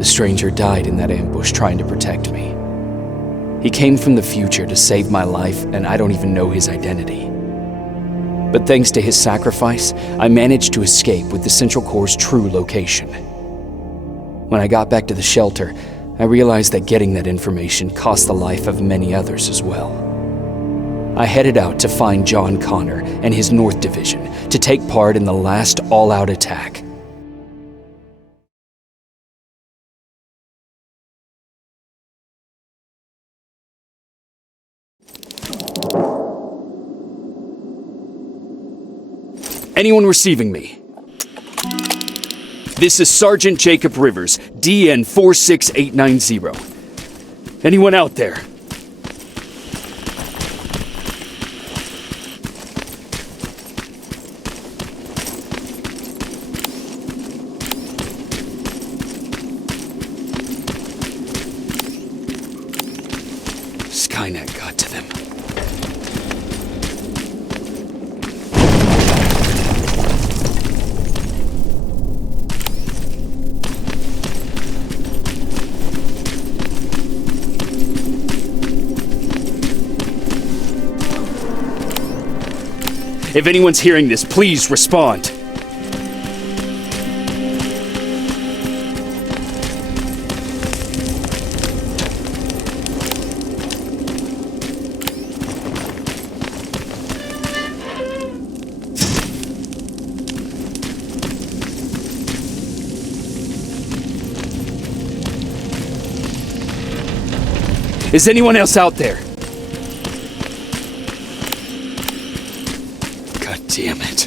The stranger died in that ambush trying to protect me. He came from the future to save my life, and I don't even know his identity. But thanks to his sacrifice, I managed to escape with the Central Core's true location. When I got back to the shelter, I realized that getting that information cost the life of many others as well. I headed out to find John Connor and his North Division to take part in the last all-out attack. Anyone receiving me? This is Sergeant Jacob Rivers, DN 46890. Anyone out there? Skynet got to them. If anyone's hearing this, please respond. Is anyone else out there? God damn it.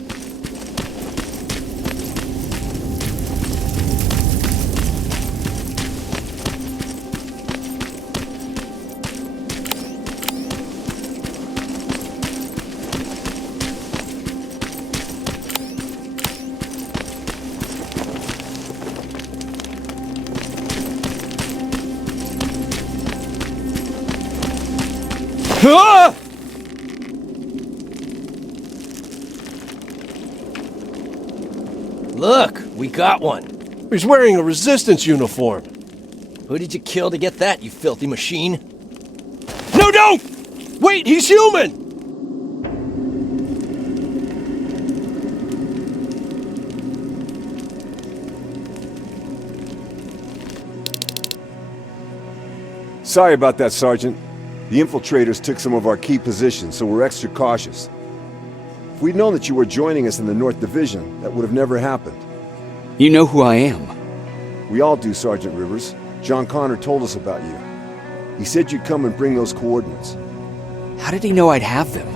Ah! Look, we got one. He's wearing a resistance uniform. Who did you kill to get that, you filthy machine? No, don't! Wait, he's human! Sorry about that, Sergeant. The infiltrators took some of our key positions, so we're extra cautious. If we'd known that you were joining us in the North Division, that would have never happened. You know who I am. We all do, Sergeant Rivers. John Connor told us about you. He said you'd come and bring those coordinates. How did he know I'd have them?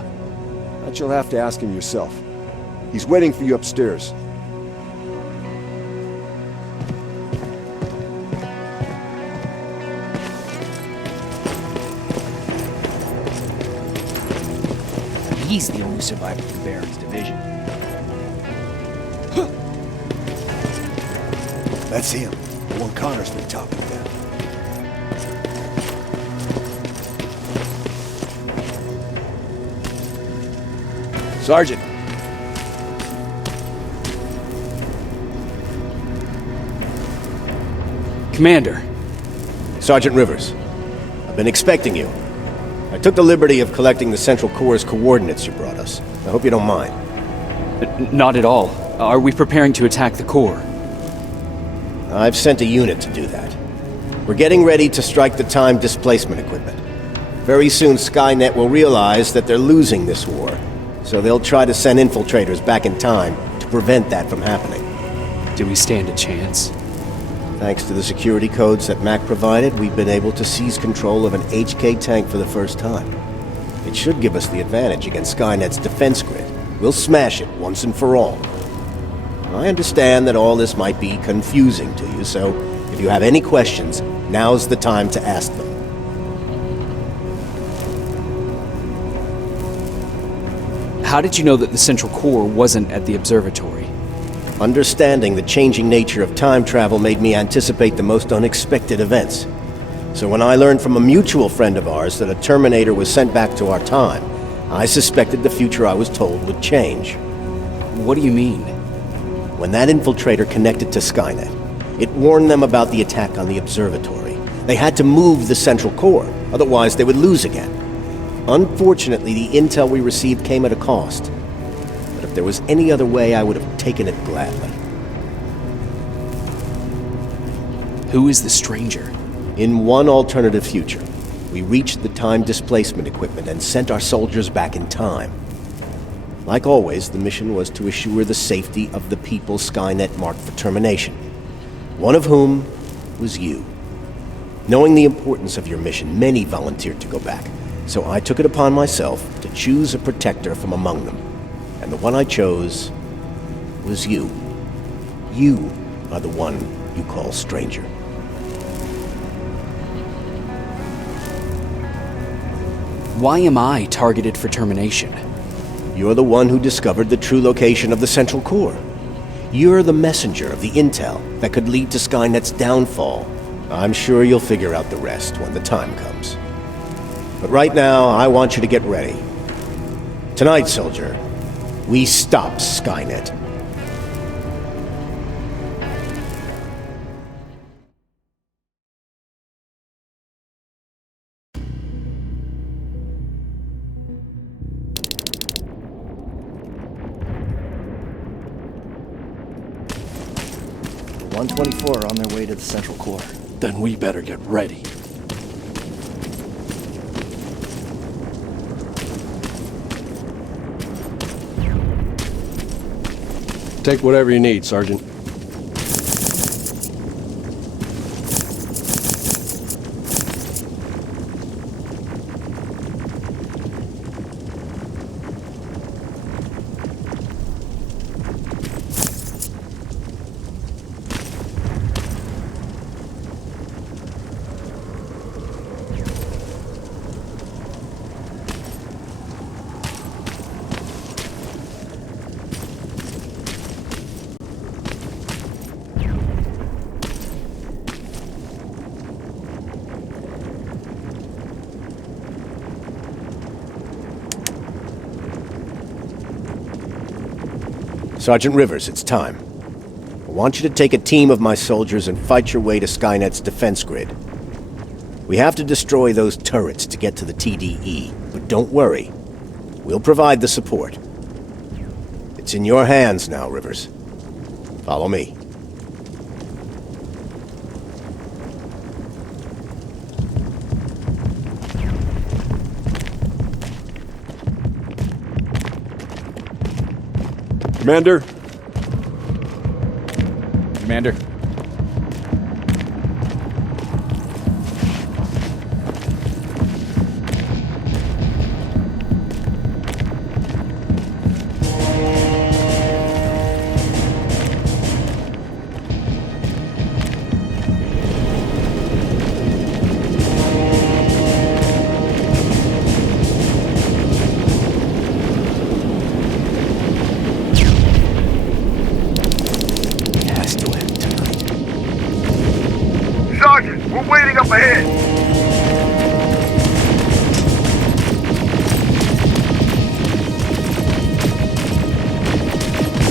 That you'll have to ask him yourself. He's waiting for you upstairs. He's the only survivor from Baron's division. That's him. The one Connor's been talking about. Sergeant. Commander. Sergeant Rivers, I've been expecting you. I took the liberty of collecting the Central Core's coordinates you brought us. I hope you don't mind. Not at all. Are we preparing to attack the core? I've sent a unit to do that. We're getting ready to strike the time displacement equipment. Very soon Skynet will realize that they're losing this war, so they'll try to send infiltrators back in time to prevent that from happening. Do we stand a chance? Thanks to the security codes that Mac provided, we've been able to seize control of an HK tank for the first time. It should give us the advantage against Skynet's defense grid. We'll smash it once and for all. I understand that all this might be confusing to you, so if you have any questions, now's the time to ask them. How did you know that the Central Core wasn't at the observatory? Understanding the changing nature of time travel made me anticipate the most unexpected events. So when I learned from a mutual friend of ours that a Terminator was sent back to our time, I suspected the future I was told would change. What do you mean? When that infiltrator connected to Skynet, It warned them about the attack on the observatory. They had to move the central core, otherwise they would lose again. Unfortunately, the intel we received came at a cost. But if there was any other way, I would have taken it gladly. Who is the stranger? In one alternative future, we reached the time displacement equipment and sent our soldiers back in time. Like always, the mission was to assure the safety of the people Skynet marked for termination. One of whom was you. Knowing the importance of your mission, many volunteered to go back, so I took it upon myself to choose a protector from among them. And the one I chose was you. You are the one you call stranger. Why am I targeted for termination? You're the one who discovered the true location of the central core. You're the messenger of the intel that could lead to Skynet's downfall. I'm sure you'll figure out the rest when the time comes. But right now, I want you to get ready. Tonight, soldier, we stop Skynet. The 124 are on their way to the central core. Then we better get ready. Take whatever you need, Sergeant. Sergeant Rivers, it's time. I want you to take a team of my soldiers and fight your way to Skynet's defense grid. We have to destroy those turrets to get to the TDE, but don't worry. We'll provide the support. It's in your hands now, Rivers. Follow me. Commander? Commander. Sergeant, we're waiting up ahead.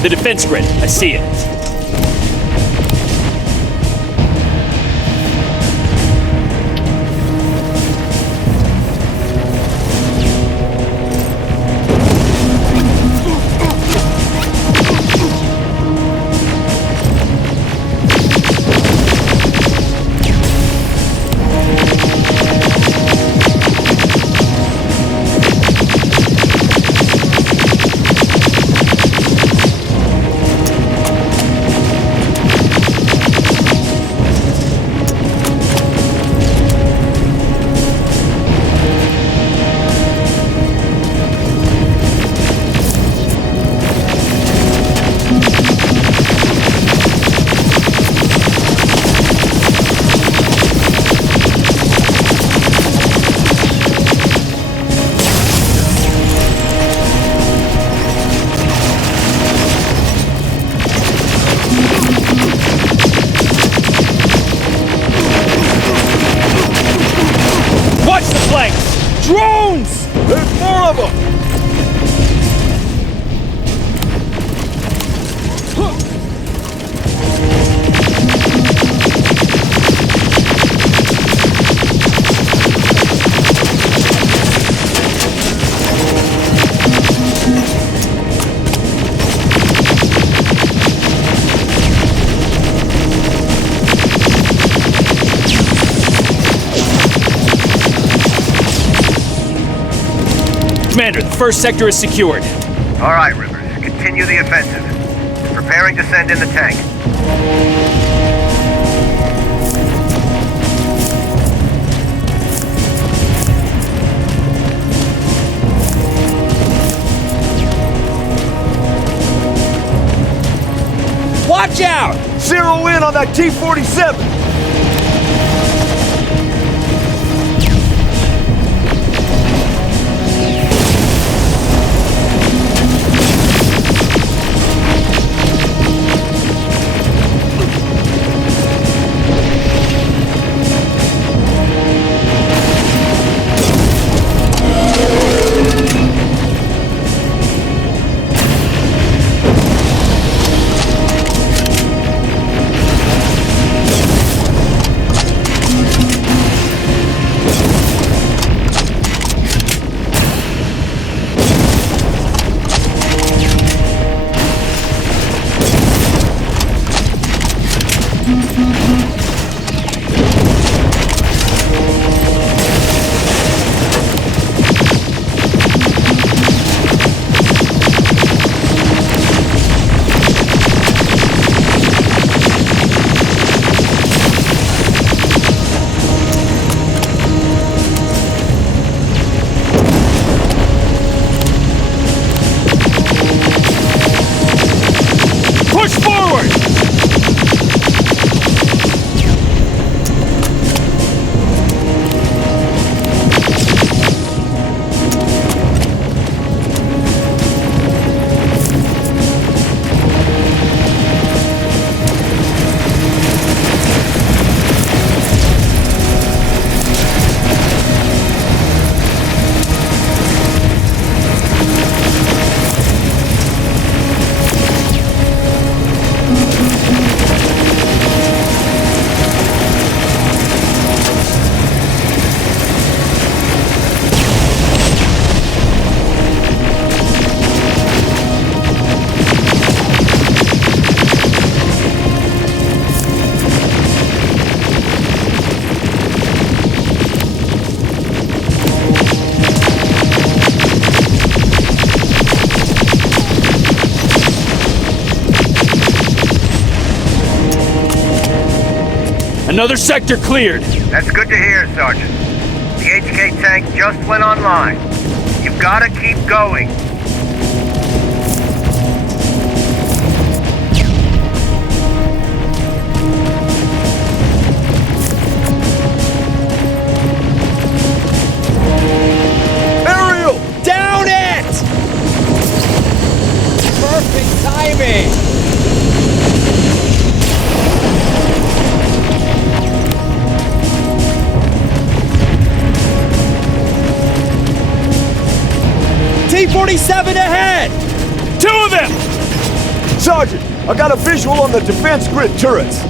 The defense grid. I see it. Drones! There's more of them! Commander, the first sector is secured. All right, Rivers. Continue the offensive. Preparing to send in the tank. Watch out! Zero in on that T-47! Another sector cleared. That's good to hear, Sergeant. The HK tank just went online. You've got to keep going. Ariel! Down it! Perfect timing! T-47 ahead! Two of them! Sergeant, I got a visual on the defense grid turrets.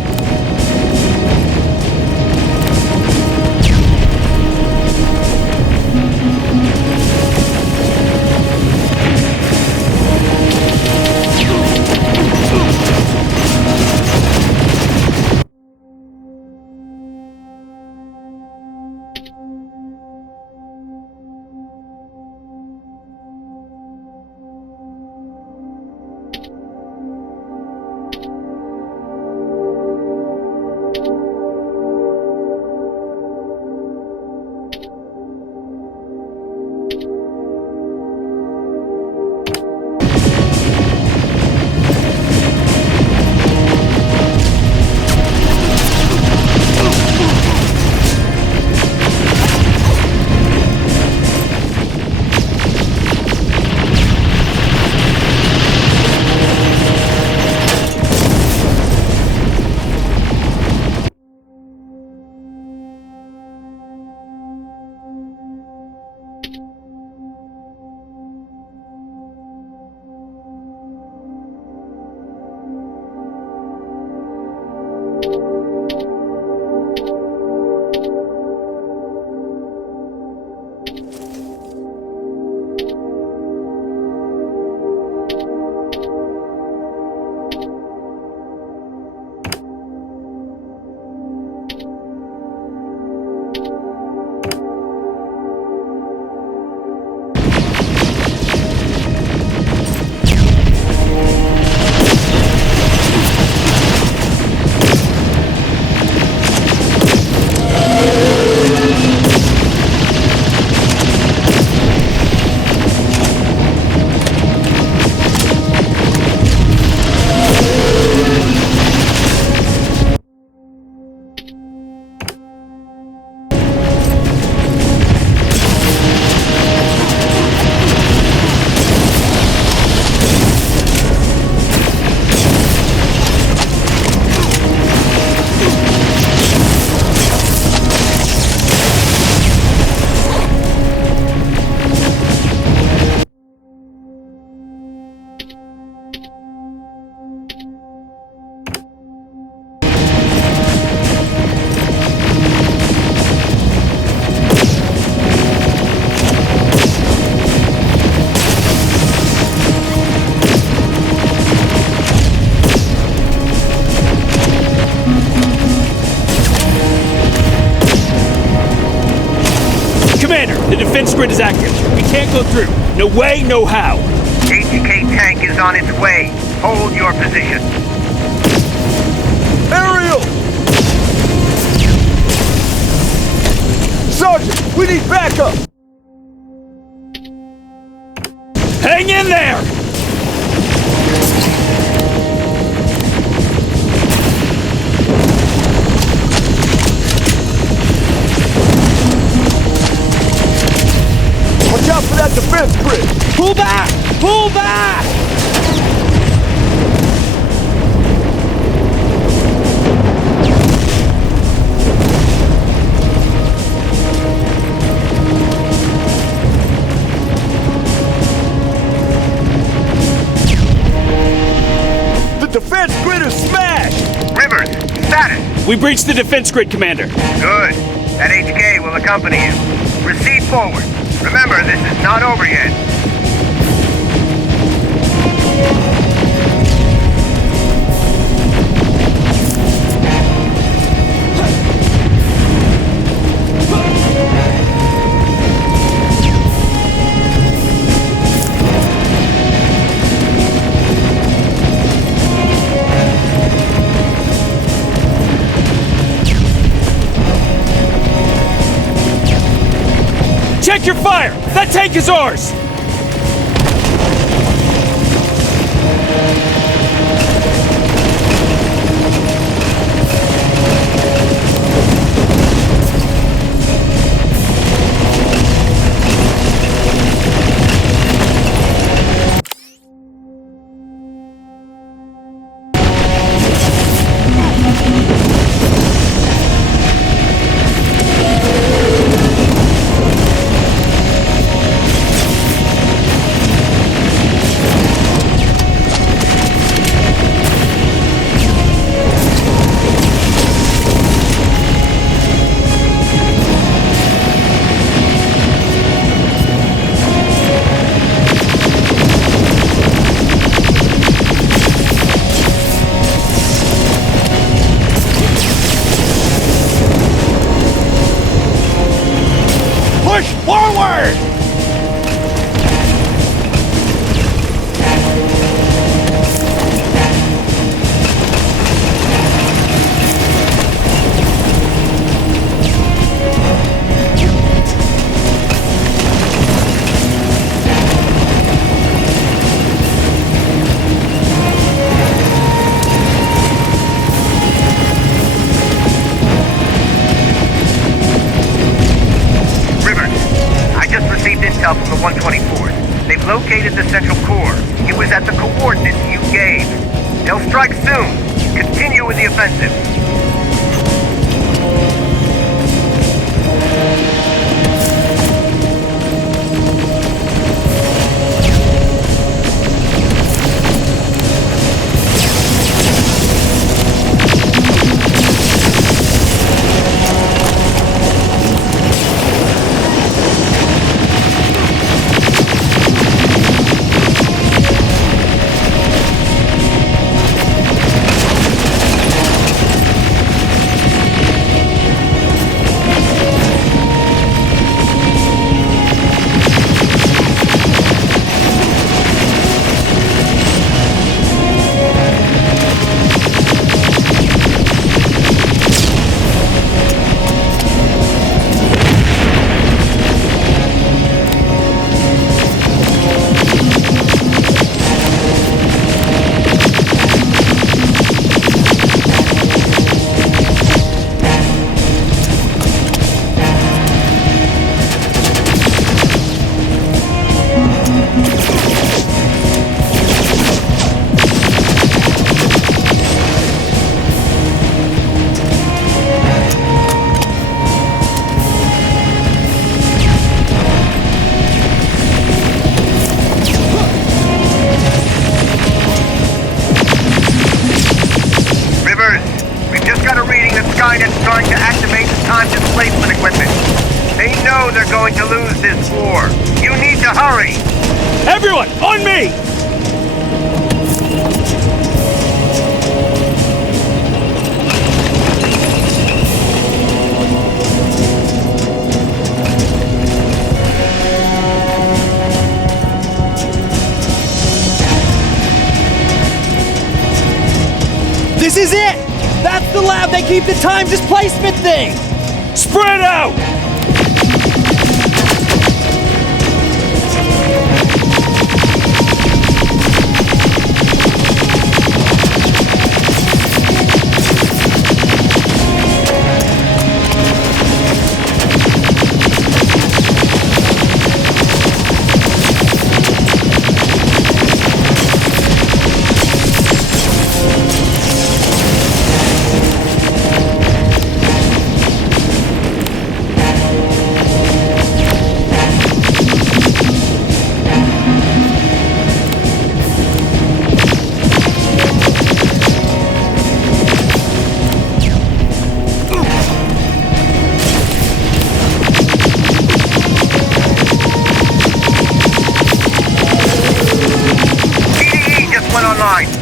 defense grid is active. We can't go through. No way, no how. HK tank is on its way. Hold your position. Aerial! Sergeant, we need backup! Hang in there! Watch out for that defense grid! Pull back! Pull back! The defense grid is smashed! Rivers, status. We breached the defense grid, Commander. Good. That HK will accompany you. Proceed forward. Remember, this is not over yet. Check your fire! That tank is ours! Push forward! Intel from the 124th. They've located the central core. It was at the coordinates you gave. They'll strike soon. Continue with the offensive. SKYNET's trying to activate the time displacement equipment. They know they're going to lose this war. You need to hurry! Everyone, on me! That's the lab they keep the time displacement thing! Spread out!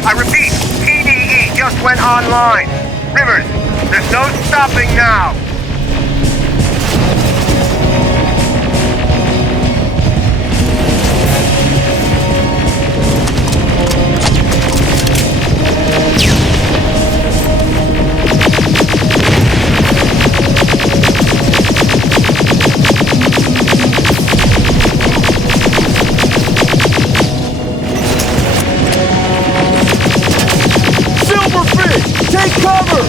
I repeat, PDE just went online. Rivers, there's no stopping now. Take cover!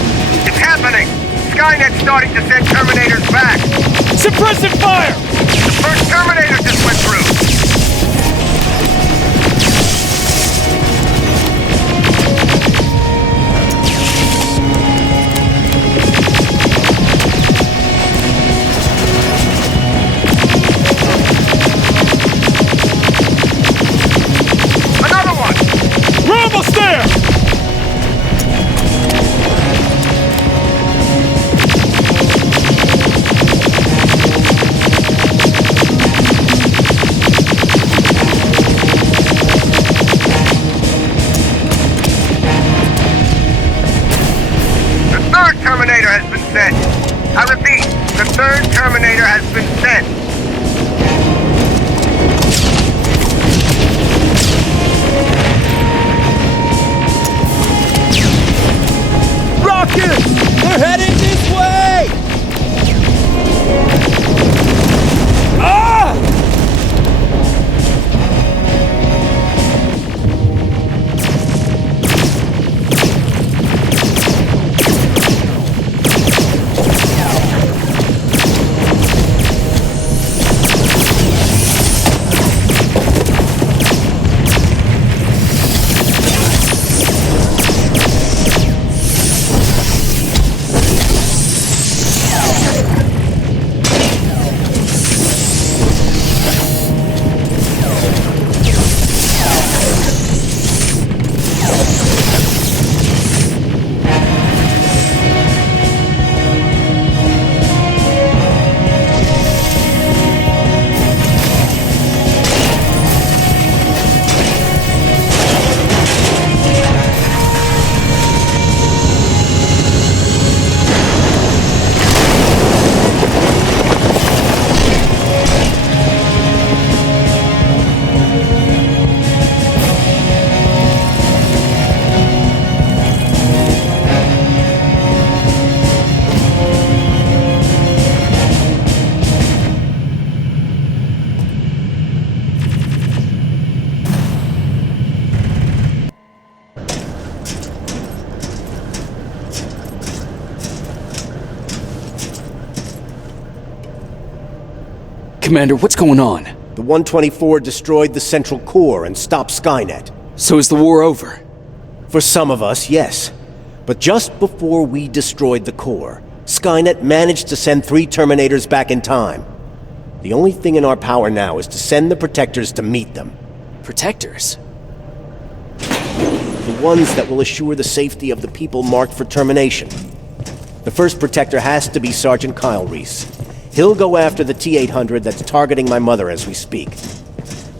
It's happening! Skynet's starting to send Terminators back! Suppressive fire! The first Terminator just went through! Another one! We're almost there! Terminator has been sent. I repeat, the third Terminator has been sent. Rockets! They're heading this way! Ah! Commander, what's going on? The 124 destroyed the central core and stopped Skynet. So is the war over? For some of us, yes. But just before we destroyed the core, Skynet managed to send 3 Terminators back in time. The only thing in our power now is to send the Protectors to meet them. Protectors? The ones that will assure the safety of the people marked for termination. The first Protector has to be Sergeant Kyle Reese. He'll go after the T-800 that's targeting my mother as we speak.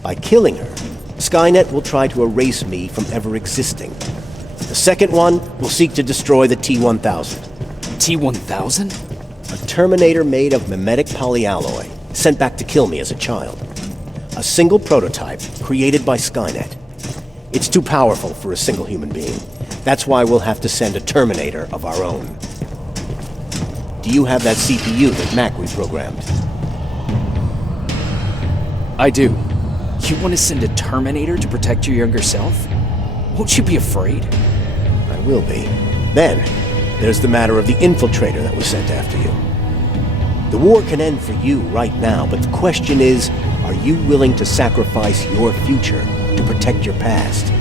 By killing her, Skynet will try to erase me from ever existing. The second one will seek to destroy the T-1000. T-1000? A Terminator made of mimetic polyalloy, sent back to kill me as a child. A single prototype created by Skynet. It's too powerful for a single human being. That's why we'll have to send a Terminator of our own. Do you have that CPU that Mac reprogrammed? I do. You want to send a Terminator to protect your younger self? Won't you be afraid? I will be. Then, there's the matter of the infiltrator that was sent after you. The war can end for you right now, but the question is, are you willing to sacrifice your future to protect your past?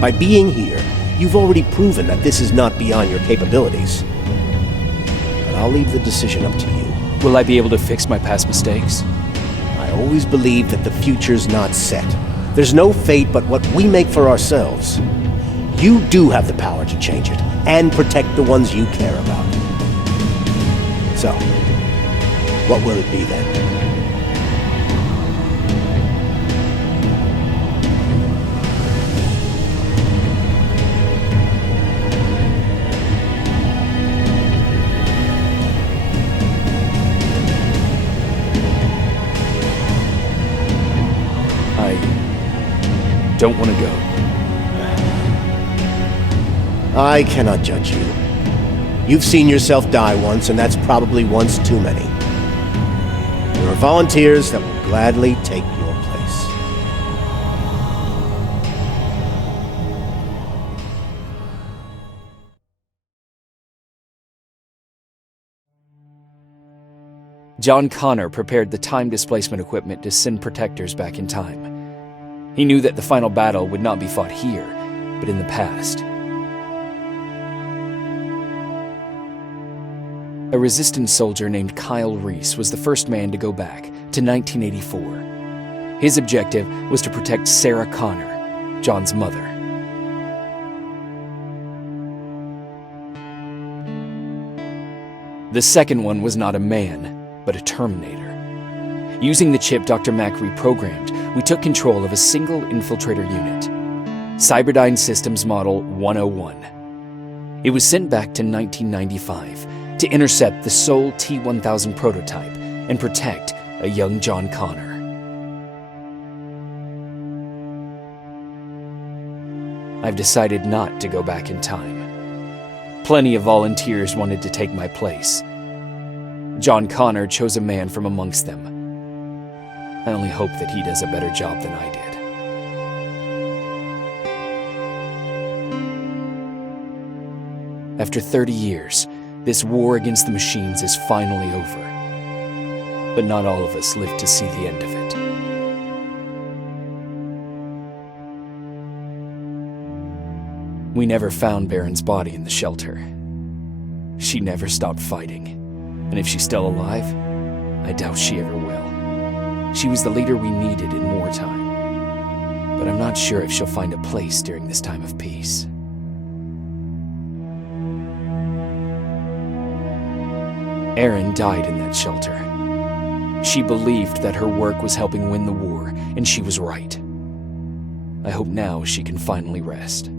By being here, you've already proven that this is not beyond your capabilities. But I'll leave the decision up to you. Will I be able to fix my past mistakes? I always believe that the future's not set. There's no fate but what we make for ourselves. You do have the power to change it, and protect the ones you care about. So, what will it be then? I don't want to go. I cannot judge you. You've seen yourself die once, and that's probably once too many. There are volunteers that will gladly take your place. John Connor prepared the time displacement equipment to send protectors back in time. He knew that the final battle would not be fought here, but in the past. A resistance soldier named Kyle Reese was the first man to go back to 1984. His objective was to protect Sarah Connor, John's mother. The second one was not a man, but a Terminator. Using the chip Dr. Mack reprogrammed, we took control of a single infiltrator unit, Cyberdyne Systems Model 101. It was sent back to 1995 to intercept the Sol T-1000 prototype and protect a young John Connor. I've decided not to go back in time. Plenty of volunteers wanted to take my place. John Connor chose a man from amongst them. I only hope that he does a better job than I did. After 30 years, this war against the machines is finally over. But not all of us lived to see the end of it. We never found Baron's body in the shelter. She never stopped fighting. And if she's still alive, I doubt she ever will. She was the leader we needed in wartime. But I'm not sure if she'll find a place during this time of peace. Erin died in that shelter. She believed that her work was helping win the war, and she was right. I hope now she can finally rest.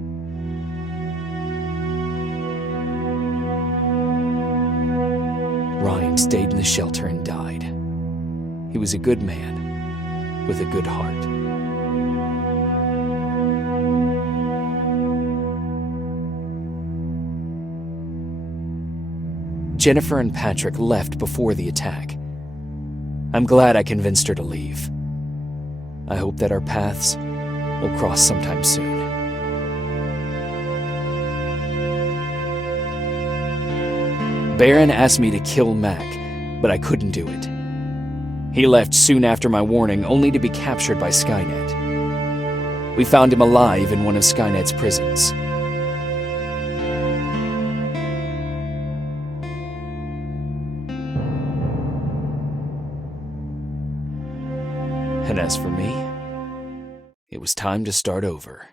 Ryan stayed in the shelter and died. He was a good man, with a good heart. Jennifer and Patrick left before the attack. I'm glad I convinced her to leave. I hope that our paths will cross sometime soon. Baron asked me to kill Mac, but I couldn't do it. He left soon after my warning, only to be captured by Skynet. We found him alive in one of Skynet's prisons. And as for me, it was time to start over.